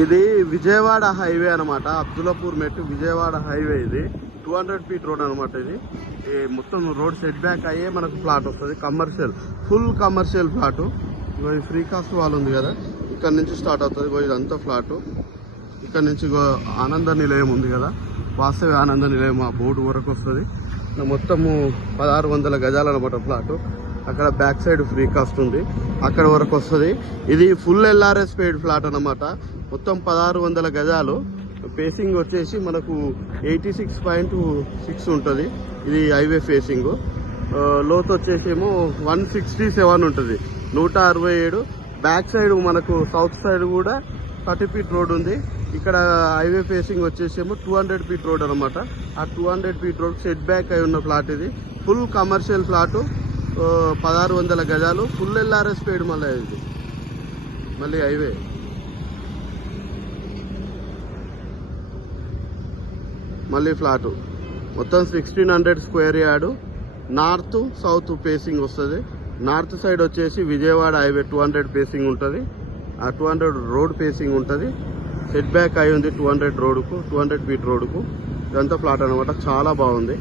ఇది విజయవాడ హైవే అనమాట. అబ్దుల్లాపూర్ మెట్టు విజయవాడ హైవే. ఇది 200 ఫీట్ రోడ్ అనమాట. ఇది మొత్తం రోడ్ సెట్ బ్యాక్ అయ్యే మనకు ప్లాట్ వస్తుంది. Commercial, full commercial plot. Precast wall ఉంది కదా, ఇక్కడ నుంచి స్టార్ట్ అవుతుంది. ఇదంతా ఫ్లాటు. ఇక్కడ నుంచి ఆనంద నిలయం ఉంది కదా, వాస్తవి ఆనంద నిలయం ఆ బోర్డు వరకు వస్తుంది. మొత్తము 1600 గజాలు అనమాట ప్లాటు. అక్కడ బ్యాక్ సైడ్ ఫ్రీ కాస్ట్ ఉంది, అక్కడ వరకు వస్తుంది. ఇది ఫుల్ ఎల్ఆర్ఎస్ పెయిడ్ ఫ్లాట్ అనమాట. మొత్తం 1600 గజాలు. ఫేసింగ్ వచ్చేసి మనకు 86.6 ఉంటుంది. ఇది హైవే ఫేసింగ్. లోతు వచ్చేసేమో 167 ఉంటుంది, 167. బ్యాక్ సైడ్ మనకు సౌత్ సైడ్ కూడా 30 ఫీట్ రోడ్ ఉంది. ఇక్కడ హైవే ఫేసింగ్ వచ్చేసేమో 200 ఫీట్ రోడ్ అనమాట. ఆ 200 ఫీట్ రోడ్ సెట్ బ్యాక్ అయి ఉన్న ప్లాట్ ఇది. ఫుల్ కమర్షియల్ ప్లాటు, 1600 గజాలు, ఫుల్ ఎల్ఆర్ఎస్ పెయిడ్. మళ్ళీ ఇది మళ్ళీ హైవే. మళ్ళీ ఫ్లాటు మొత్తం 1600 square yard. North south facing వస్తుంది. నార్త్ సైడ్ వచ్చేసి విజయవాడ హైవే 200 ఫేసింగ్ ఉంటుంది. ఆ 200 రోడ్ ఫేసింగ్ ఉంటుంది. సెట్ బ్యాక్ అయి ఉంది 200 రోడ్కు, 200 ఫీట్ రోడ్కు. ఇదంతా ఫ్లాట్ అనమాట. చాలా బాగుంది.